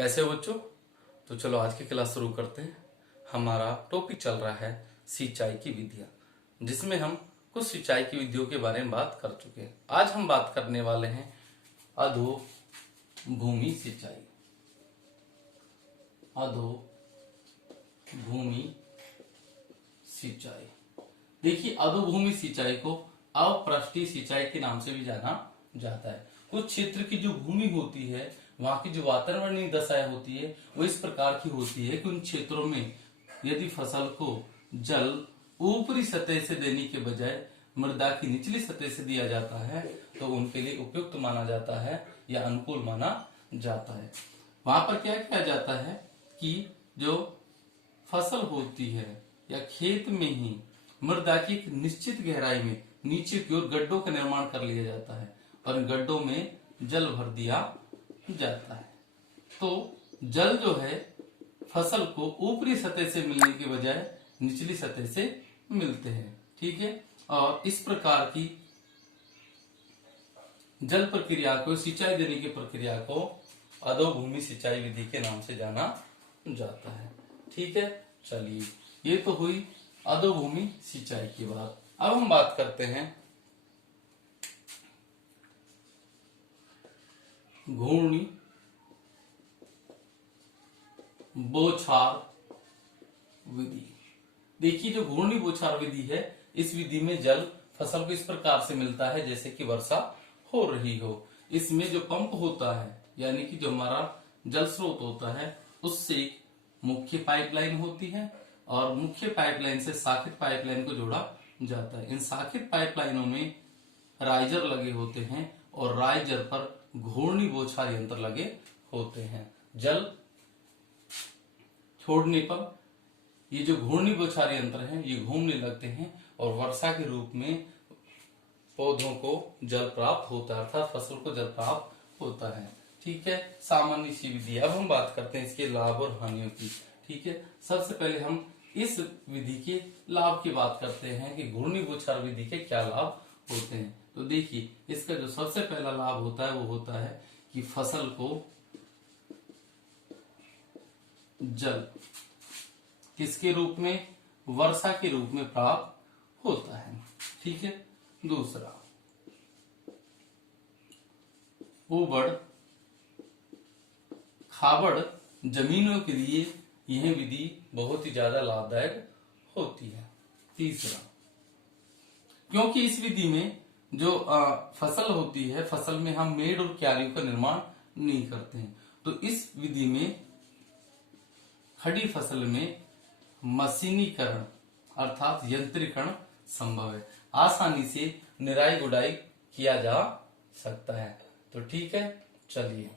कैसे हो बच्चों? तो चलो आज की क्लास शुरू करते हैं। हमारा टॉपिक चल रहा है सिंचाई की विधियां, जिसमें हम कुछ सिंचाई की विधियों के बारे में बात कर चुके हैं। आज हम बात करने वाले हैं अधोभूमि सिंचाई। अधोभूमि सिंचाई, देखिए अधोभूमि सिंचाई को अपृष्ठीय सिंचाई के नाम से भी जाना जाता है। कुछ क्षेत्र की जो भूमि होती है, वहां की जो वातावरणीय दशाएं होती है वो इस प्रकार की होती है कि उन क्षेत्रों में यदि फसल को जल ऊपरी सतह से देने के बजाय मृदा की निचली सतह से दिया जाता है तो उनके लिए उपयुक्त माना जाता है या अनुकूल माना जाता है। वहां पर क्या किया जाता है कि जो फसल होती है या खेत में ही मृदा की एक निश्चित गहराई में नीचे की ओर गड्ढों का निर्माण कर लिया जाता है और इन गड्ढों में जल भर दिया जाता है। तो जल जो है फसल को ऊपरी सतह से मिलने के बजाय निचली सतह से मिलते हैं, ठीक है। और इस प्रकार की जल प्रक्रिया को, सिंचाई देने की प्रक्रिया को अधोभूमि सिंचाई विधि के नाम से जाना जाता है, ठीक है। चलिए, ये तो हुई अधोभूमि सिंचाई की बात। अब हम बात करते हैं घूर्णी बौछार विधि। देखिए, जो घूर्णी बौछार विधि है, इस विधि में जल फसल को इस प्रकार से मिलता है जैसे कि वर्षा हो रही हो। इसमें जो पंप होता है, यानी कि जो हमारा जल स्रोत होता है, उससे मुख्य पाइपलाइन होती है और मुख्य पाइपलाइन से शाखित पाइपलाइन को जोड़ा जाता है। इन शाखित पाइपलाइनों में राइजर लगे होते हैं और राइजर पर घूर्णी बौछार यंत्र लगे होते हैं। जल छोड़ने पर ये जो घूर्णी बौछार यंत्र हैं, ये घूमने लगते हैं और वर्षा के रूप में पौधों को जल प्राप्त होता है, अर्थात फसल को जल प्राप्त होता है, ठीक है। सामान्य सी विधि। अब हम बात करते हैं इसके लाभ और हानियों की, ठीक है। सबसे पहले हम इस विधि के लाभ की बात करते हैं कि घूर्णी बौछार विधि के क्या लाभ होते हैं। तो देखिए, इसका जो सबसे पहला लाभ होता है वो होता है कि फसल को जल किसके रूप में, वर्षा के रूप में प्राप्त होता है, ठीक है। दूसरा, ऊबड़ खाबड़ जमीनों के लिए यह विधि बहुत ही ज्यादा लाभदायक होती है। तीसरा, क्योंकि इस विधि में जो फसल होती है, फसल में हम मेड़ और क्यारियों का निर्माण नहीं करते हैं, तो इस विधि में खड़ी फसल में मशीनीकरण अर्थात यंत्रीकरण संभव है। आसानी से निराई गुड़ाई किया जा सकता है। तो ठीक है, चलिए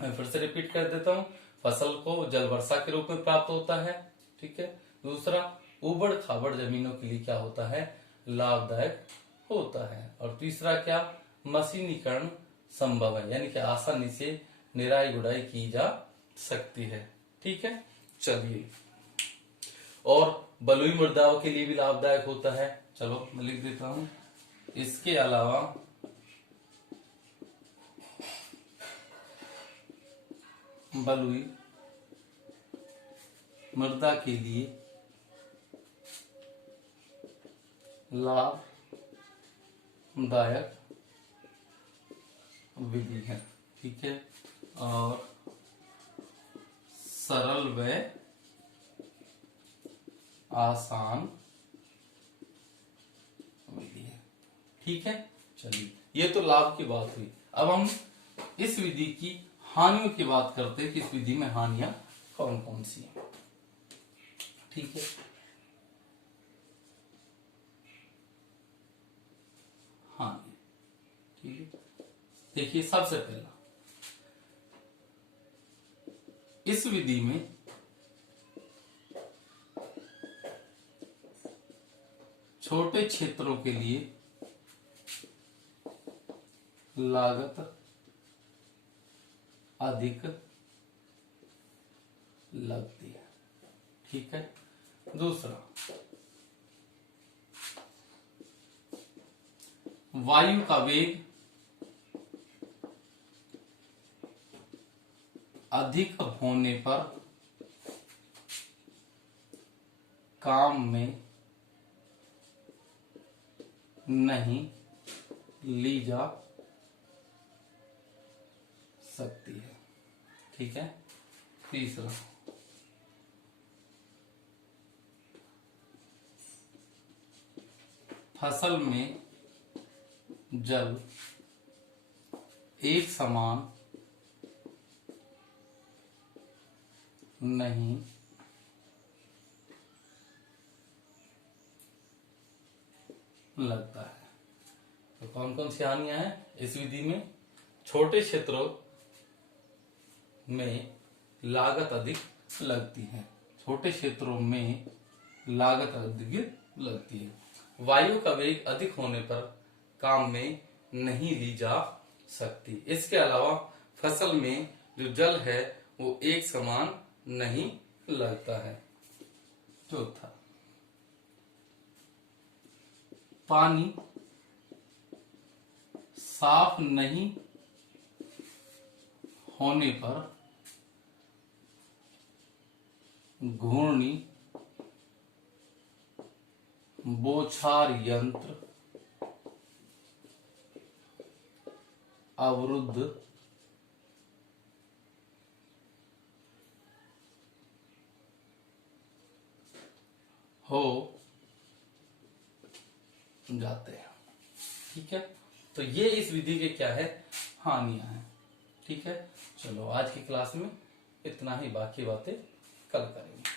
मैं फिर से रिपीट कर देता हूं। फसल को जल वर्षा के रूप में प्राप्त होता है, ठीक है। दूसरा, ऊबड़ खाबड़ जमीनों के लिए क्या होता है, लाभदायक होता है। और तीसरा क्या, मशीनीकरण संभव है, यानी कि आसानी से निराई गुड़ाई की जा सकती है, ठीक है। चलिए, और बलुई मृदाओं के लिए भी लाभदायक होता है। चलो मैं लिख देता हूं। इसके अलावा बलुई मृदा के लिए लाभदायक विधि है, ठीक है। और सरल व आसान विधि है, ठीक है। चलिए, ये तो लाभ की बात हुई। अब हम इस विधि की हानियों की बात करते हैं कि इस विधि में हानियां कौन कौन सी हैं, ठीक है। हानि, ठीक है। देखिए, सबसे पहला, इस विधि में छोटे क्षेत्रों के लिए लागत अधिक लगती है, ठीक है। दूसरा, वायु का वेग अधिक होने पर काम में नहीं ली जा सकती है। ठीक है। तीसरा, फसल में जल एक समान नहीं लगता है। तो कौन कौन सी हानियां हैं इस विधि में? छोटे क्षेत्रों में लागत अधिक लगती है। छोटे क्षेत्रों में लागत अधिक लगती है। वायु का वेग अधिक होने पर काम में नहीं ली जा सकती। इसके अलावा फसल में जो जल है वो एक समान नहीं लगता है। चौथा, पानी साफ नहीं होने पर घूर्णी बौछार यंत्र अवरुद्ध हो जाते हैं। ठीक है। तो ये इस विधि के क्या है, हानियां हैं। ठीक है। चलो आज की क्लास में इतना ही, बाकी बातें कल करेंगे।